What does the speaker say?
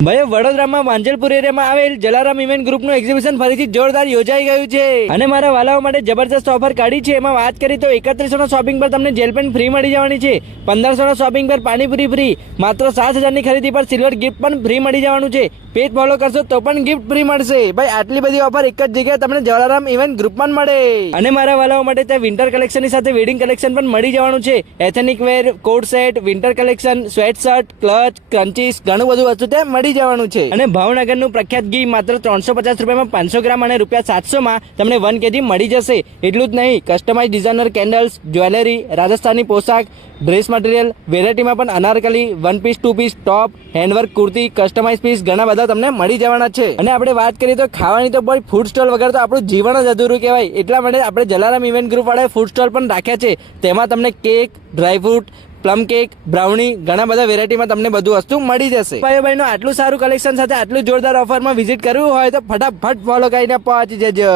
ભાઈ વડોદરામાં માંજલપુર એરિયામાં આવેલ જલારામ ઇવેન્ટ ગ્રુપનું એક્ઝિબિશન ફરીથી જોરદાર યોજાઈ ગયું છે અને મારા વાલાઓ માટે જબરદસ્ત ઓફર કાઢી છે। એમાં વાત કરી તો 3100 શોપિંગ પર તમને જેલ પેન ફ્રી મળી જવાની છે, 1500 શોપિંગ પર પાણીપુરી ફ્રી, માત્ર 7000 ની ખરીદી પર સિલ્વર ગિફ્ટ પણ ફ્રી મળી જવાનું છે। પેજ ફોલો કરશો તો પણ ગિફ્ટ ફ્રી મળશે। ભાઈ આટલી બધી ઓફર એક જ જગ્યાએ તમને જલારામ ઇવેન્ટ ગ્રુપમાં મળે અને મારા વાલાઓ માટે ત્યાં વિન્ટર કલેક્શનની સાથે વેડિંગ કલેક્શન પણ મળી જવાનું છે। Ethnic wear, coat set, winter collection, sweat shirt, clutch, scrunchies, ઘણું બધું વસ્તુ ત્યાં મળી જવાનું છે। અને ભાવનગરનું પ્રખ્યાત ઘી માત્ર 350 રૂપિયામાં 500 ગ્રામ અને ₹700 માં તમને 1 kg મળી જશે। એટલું જ નહીં, customize designer candles, jewellery, Rajasthani પોશાક, ડ્રેસ મટીરિયલ, વેરાયટીમાં પણ Anarkali, 1 piece, 2 piece, top, handwork kurti, customize piece ઘણા બધા તમને મળી જવાના છે। અને આપણે વાત કરીએ તો ખાવાની તો ભાઈ ફૂડ સ્ટોલ વગર તો આપણું જીવન જ અધૂરું કહેવાય। એટલા માટે આપણે જલારામ ઇવેન્ટ ગ્રુપ વાળાએ ફૂડ સ્ટોલ પણ રાખ્યા છે। તેમાં તમને cake, dry fruit, plum cake, brownie, ઘણા બધા વેરાયટીમાં તમને બધું વસ્તુ મળી જશે। ભાઈનો આટલું સારું કલેક્શન સાથે આટલું જોરદાર ઓફરમાં વિઝિટ કરવું હોય તો ફટાફટ ફોલો કરીને પહોંચી જજો।